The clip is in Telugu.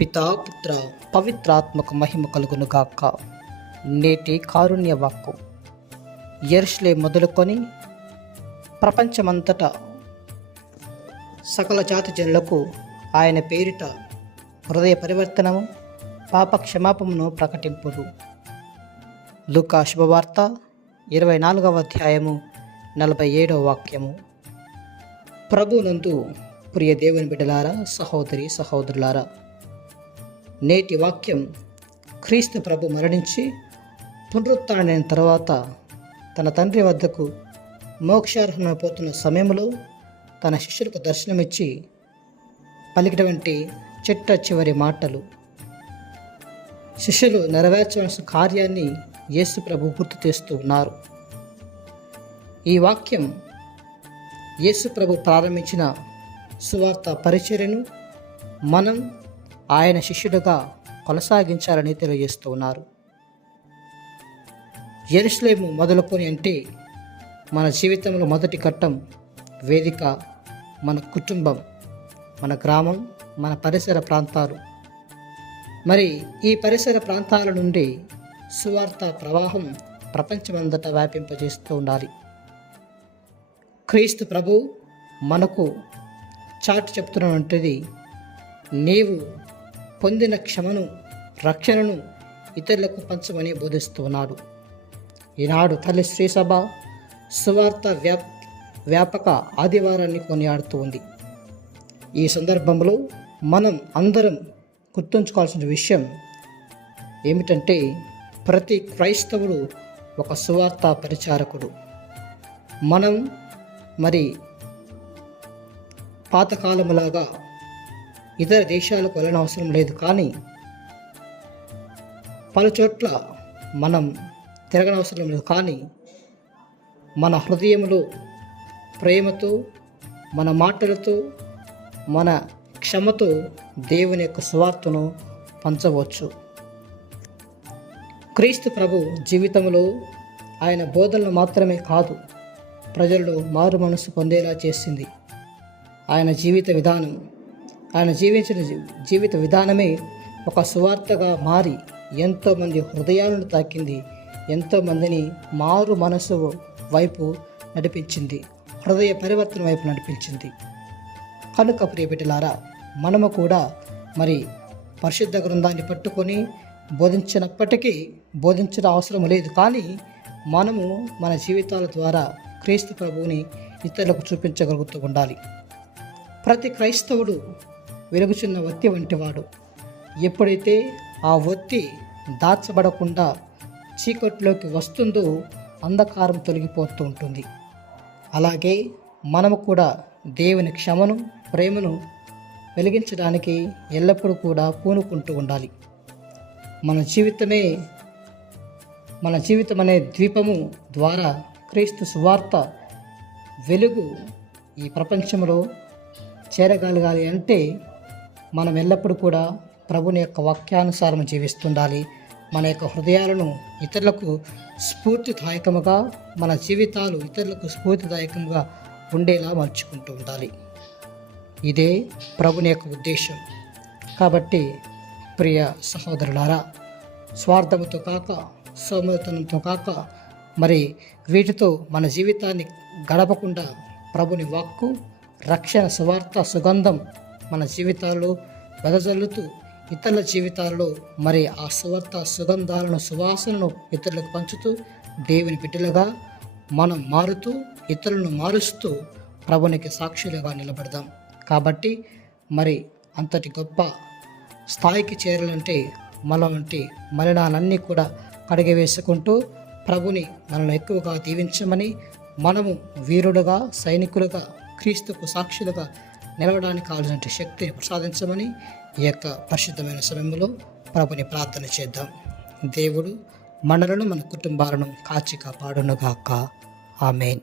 పితా పుత్ర పవిత్రాత్మక మహిమ కలుగును గాక. నేటి కారుణ్య వాక్కు. ఎర్ష్లే మొదలుకొని ప్రపంచమంతటా సకల జాతి జనులకు ఆయన పేరిట హృదయ పరివర్తనము పాప క్షమాపమును ప్రకటింపుడు లుకా శుభవార్త ఇరవై నాలుగవ అధ్యాయము నలభై ఏడవ వాక్యము. ప్రభునందు ప్రియ దేవుని బిడ్డలారా సహోదరి సహోదరులారా నేటి వాక్యం క్రీస్తు ప్రభు మరణించి పునరుత్డైన తర్వాత తన తండ్రి వద్దకు మోక్షార్హణ పోతున్న సమయంలో తన శిష్యులకు దర్శనమిచ్చి పలికినటువంటి చిట్ట చివరి మాటలు. శిష్యులు నెరవేర్చవలసిన కార్యాన్ని యేసు ప్రభు గుర్తు చేస్తూ ఉన్నారు. ఈ వాక్యం యేసు ప్రభు ప్రారంభించిన సువార్త పరిచర్యను మనం ఆయన శిష్యుడుగా కొనసాగించాలని తెలియజేస్తున్నారు ఎరుస్లేము మొదలుకొని అంటే మన జీవితంలో మొదటి ఘట్టం వేదిక మన కుటుంబం మన గ్రామం మన పరిసర ప్రాంతాలు. మరి ఈ పరిసర ప్రాంతాల నుండి సువార్త ప్రవాహం ప్రపంచమంతటా వ్యాపింపజేస్తూ ఉండాలి. క్రీస్తు ప్రభు మనకు చాటు చెప్తున్నటువంటిది నీవు పొందిన క్షమను రక్షణను ఇతరులకు పంచమని బోధిస్తున్నాడు. ఈనాడు తల్లి శ్రీసభ సువార్త వ్యాప్ వ్యాపక ఆదివారాన్ని కొనియాడుతూ ఉంది. ఈ సందర్భంలో మనం అందరం గుర్తుంచుకోవాల్సిన విషయం ఏమిటంటే ప్రతి క్రైస్తవుడు ఒక సువార్త పరిచారకుడు. మనం మరి పాతకాలములాగా ఇతర దేశాలకు వెళ్ళిన అవసరం లేదు. కానీ పలు చోట్ల మనం తిరగనవసరం లేదు. కానీ మన హృదయంలో ప్రేమతో మన మాటలతో మన క్షమతో దేవుని యొక్క సువార్తను పంచవచ్చు. క్రీస్తు ప్రభు జీవితంలో ఆయన బోధనలు మాత్రమే కాదు ప్రజల్లో మారు మనసు పొందేలా చేసింది. ఆయన జీవిత విధానం ఆయన జీవించిన జీవిత విధానమే ఒక సువార్తగా మారి ఎంతోమంది హృదయాలను తాకింది ఎంతోమందిని మారు మనసు వైపు నడిపించింది హృదయ పరివర్తన వైపు నడిపించింది. కనుక ప్రియబిడ్డలారా మనము కూడా మరి పరిశుద్ధ గ్రంథాన్ని పట్టుకొని బోధించినప్పటికీ బోధించిన అవసరం లేదు కానీ మనము మన జీవితాల ద్వారా క్రీస్తు ప్రభువుని ఇతరులకు చూపించగలుగుతూ ఉండాలి. ప్రతి క్రైస్తవుడు వెలుగుచున్న ఒత్తి వంటివాడు ఎప్పుడైతే ఆ ఒత్తి దాచబడకుండా చీకట్లోకి వస్తుందో అంధకారం తొలగిపోతూ ఉంటుంది. అలాగే మనము కూడా దేవుని క్షమను ప్రేమను వెలిగించడానికి ఎల్లప్పుడూ కూడా పూనుకుంటూ ఉండాలి. మన జీవితమే మన జీవితం అనే ద్వీపము ద్వారా క్రీస్తు సువార్త వెలుగు ఈ ప్రపంచంలో చేరగలగాలి అంటే మనం ఎల్లప్పుడూ కూడా ప్రభుని యొక్క వాక్యానుసారం జీవిస్తుండాలి. మన యొక్క హృదయాలను ఇతరులకు స్ఫూర్తిదాయకముగా మన జీవితాలు ఇతరులకు స్ఫూర్తిదాయకంగా ఉండేలా మలుచుకుంటూ ఉండాలి. ఇదే ప్రభుని యొక్క ఉద్దేశం. కాబట్టి ప్రియ సహోదరులారా స్వార్థముతో కాక సోమతనంతో కాక మరి వీటితో మన జీవితాన్ని గడపకుండా ప్రభుని వాక్కు రక్షణ సువార్త సుగంధం మన జీవితాల్లో వెదజల్లుతూ ఇతరుల జీవితాల్లో మరి ఆ సువార్త సుగంధాలను సువాసనను ఇతరులకు పంచుతూ దేవుని బిడ్డలుగా మనం మారుతూ ఇతరులను మారుస్తూ ప్రభునికి సాక్షులుగా నిలబడదాం. కాబట్టి మరి అంతటి గొప్ప స్థాయికి చేరాలంటే మనవంటి మలినాలన్నీ కూడా కడిగివేసుకుంటూ ప్రభుని మనల్ని ఎక్కువగా దీవించమని మనము వీరుడుగా సైనికులుగా క్రీస్తుకు సాక్షులుగా నిలవడానికి కావాల్సిన శక్తిని ప్రసాదించమని ఈ యొక్క పరిశుద్ధమైన సమయంలో ప్రభుని ప్రార్థన చేద్దాం. దేవుడు మనలను మన కుటుంబాలను కాచి కాపాడునుగాక. ఆమెన్.